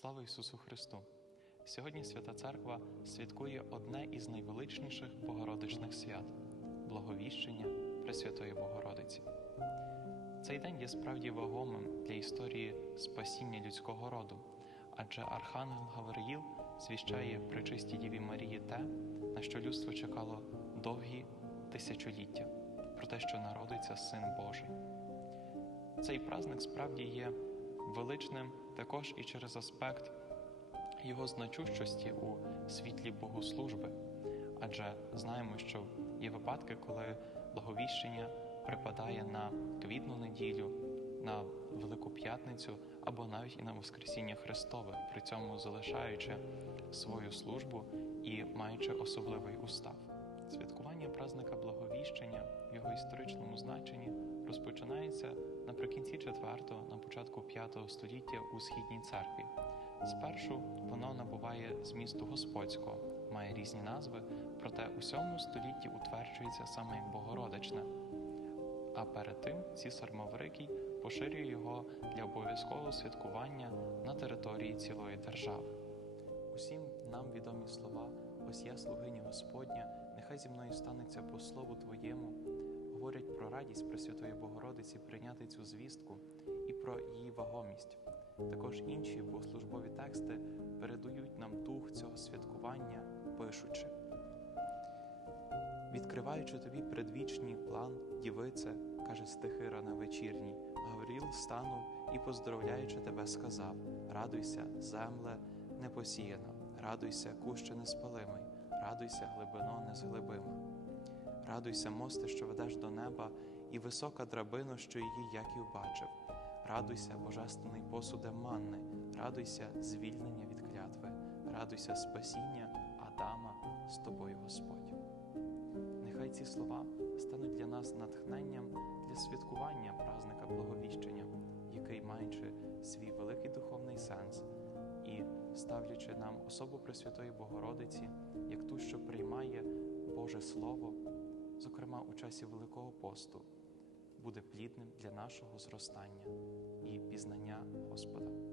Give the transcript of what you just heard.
Слава Ісусу Христу! Сьогодні Свята Церква святкує одне із найвеличніших богородичних свят благовіщення Пресвятої Богородиці. Цей день є справді вагомим для історії спасіння людського роду, адже Архангел Гавриїл звіщає при чистій Діві Марії те, на що людство чекало довгі тисячоліття, про те, що народиться Син Божий. Цей праздник справді є величним також і через аспект його значущості у світлі богослужби, адже знаємо, що є випадки, коли благовіщення припадає на квітну неділю, на Велику П'ятницю або навіть і на Воскресіння Христове, при цьому залишаючи свою службу і маючи особливий устав. Святкування празника Благовіщення в його історичному значенні розпочинається наприкінці IV, на початку V століття у східній церкві. Спершу воно набуває змісту Господського, має різні назви, проте у VII столітті утверджується саме як Богородичне. А перед тим цісар Маврикій поширює його для обов'язкового святкування на території цілої держави. Усім нам відомі слова, ось я слугині Господня, нехай зі мною станеться по слову Твоєму, говорять про радість Пресвятої Богородиці прийняти цю звістку і про її вагомість. Також інші богослужбові тексти передають нам дух цього святкування, пишучи. Відкриваючи тобі предвічний план, дівице, каже стихира на вечірній, Гавріл станув і, поздоровляючи тебе, сказав: Радуйся, земле непосіяна, радуйся, куще неспалимий, радуйся, глибино незглибима. Радуйся, мости, що ведеш до неба, і висока драбина, що її Яків бачив. Радуйся, божественний посуде манни, радуйся, звільнення від клятви, радуйся, спасіння, Адама з тобою, Господь. Нехай ці слова стануть для нас натхненням для святкування празника Благовіщення, який, маючи свій великий духовний сенс і ставлячи нам особу Пресвятої Богородиці, як ту, що приймає Боже Слово, зокрема у часі Великого посту, буде плідним для нашого зростання і пізнання Господа.